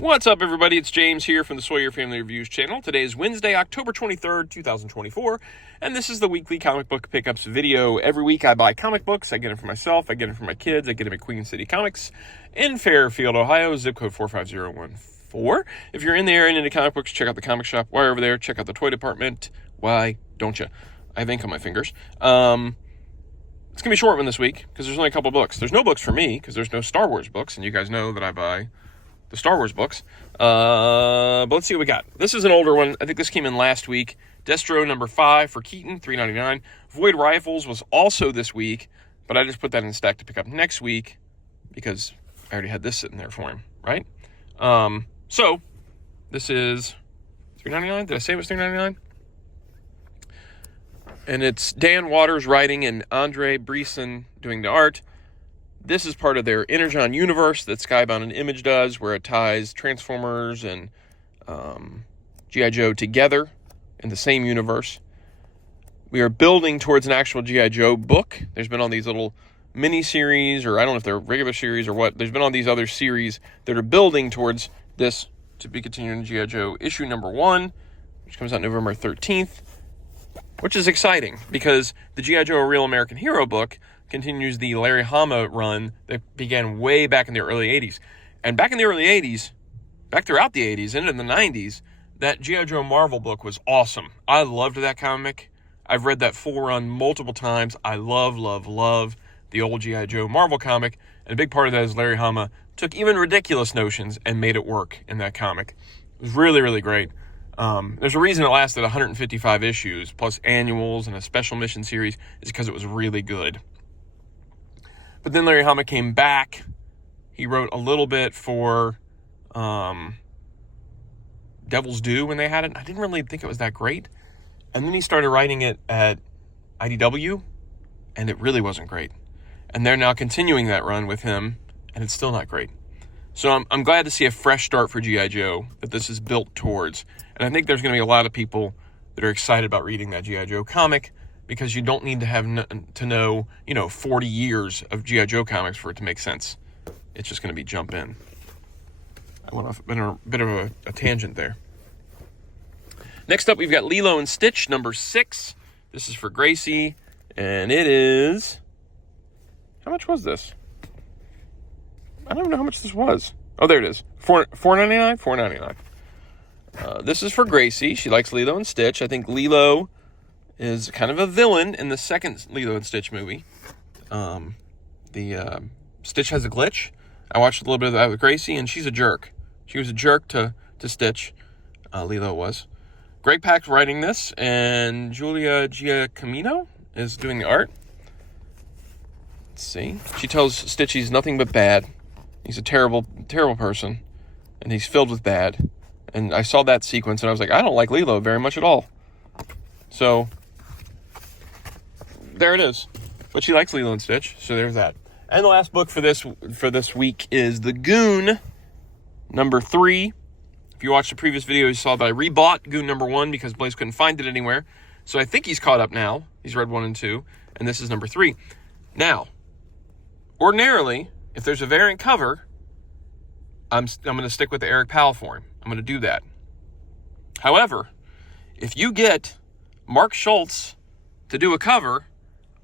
What's up, everybody? It's James here from the Sawyer Family Reviews channel. Today is Wednesday, October 23rd, 2024, and this is the weekly comic book pickups video. Every week I buy comic books. I get them for myself. I get them for my kids. I get them at Queen City Comics in Fairfield, Ohio, zip code 45014. If you're in the area and into comic books, check out the comic shop. While you're over there, check out the toy department. Why don't you? I have ink on my fingers. It's going to be a short one this week because there's only a couple books. There's no books for me because there's no Star Wars books, and you guys know that I buy the Star Wars books. But let's see what we got. This is an older one. I think this came in last week. Destro number 5 for Keaton, $3.99. Void Rifles was also this week, but I just put that in the stack to pick up next week because I already had this sitting there for him, right? So this is $3.99. Did I say it was $3.99? And it's Dan Waters writing and Andre Bresson doing the art. This is part of their Energon universe that Skybound and Image does, where it ties Transformers and G.I. Joe together in the same universe. We are building towards an actual G.I. Joe book. There's been all these little mini-series, or I don't know if they're regular series or what. There's been all these other series that are building towards this to be continued in G.I. Joe issue number 1, which comes out November 13th, which is exciting because the G.I. Joe A Real American Hero book continues the Larry Hama run that began way back in the early 80s. And back in the early 80s, back throughout the 80s, into the 90s, that G.I. Joe Marvel book was awesome. I loved that comic. I've read that full run multiple times. I love the old G.I. Joe Marvel comic. And a big part of that is Larry Hama took even ridiculous notions and made it work in that comic. It was really, really great. There's a reason it lasted 155 issues, plus annuals and a special mission series, is because it was really good. But then Larry Hama came back. He wrote a little bit for Devil's Due when they had it. I didn't really think it was that great. And then he started writing it at IDW, and it really wasn't great. And they're now continuing that run with him, and it's still not great. So I'm glad to see a fresh start for G.I. Joe that this is built towards. And I think there's going to be a lot of people that are excited about reading that G.I. Joe comic, because you don't need to have to know, 40 years of G.I. Joe comics for it to make sense. It's just going to be jump in. I went off a bit of a tangent there. Next up, we've got Lilo and Stitch, number 6. This is for Gracie, and it is... How much was this? I don't even know how much this was. Oh, there it is. $4.99? $4.99. This is for Gracie. She likes Lilo and Stitch. I think Lilo is kind of a villain in the second Lilo and Stitch movie. Stitch has a glitch. I watched a little bit of that with Gracie, and she's a jerk. She was a jerk to Stitch. Lilo was. Greg Pak's writing this, and Julia Giacomino is doing the art. Let's see. She tells Stitch he's nothing but bad. He's a terrible, terrible person, and he's filled with bad. And I saw that sequence, and I was like, I don't like Lilo very much at all. So there it is. But she likes Lilo and Stitch, so there's that. And the last book for this week is The Goon, number 3. If you watched the previous video, you saw that I rebought Goon number 1 because Blaze couldn't find it anywhere. So I think he's caught up now. He's read 1 and 2, and this is number 3. Now, ordinarily, if there's a variant cover, I'm going to stick with the Eric Powell for him. I'm going to do that. However, if you get Mark Schultz to do a cover,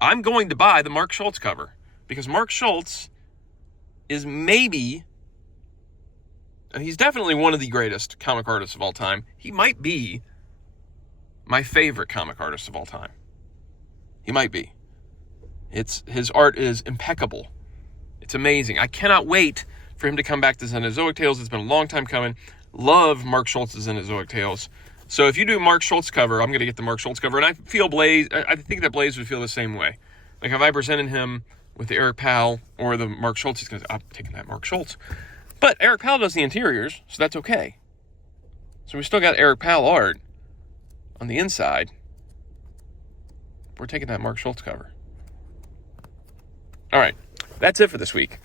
I'm going to buy the Mark Schultz cover, because Mark Schultz is maybe, and he's definitely one of the greatest comic artists of all time. He might be my favorite comic artist of all time. He might be. His art is impeccable. It's amazing. I cannot wait for him to come back to Xenozoic Tales. It's been a long time coming. Love Mark Schultz's Xenozoic Tales. So if you do Mark Schultz cover, I'm going to get the Mark Schultz cover. And I think that Blaze would feel the same way. Like if I presented him with the Eric Powell or the Mark Schultz, he's going to say, I'm taking that Mark Schultz. But Eric Powell does the interiors, so that's okay. So we still got Eric Powell art on the inside. We're taking that Mark Schultz cover. All right. That's it for this week.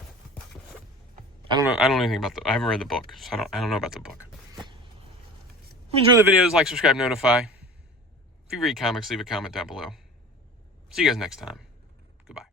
I don't know anything about I haven't read the book, so I don't know about the book. If you enjoy the videos, like, subscribe, notify. If you read comics, leave a comment down below. See you guys next time. Goodbye.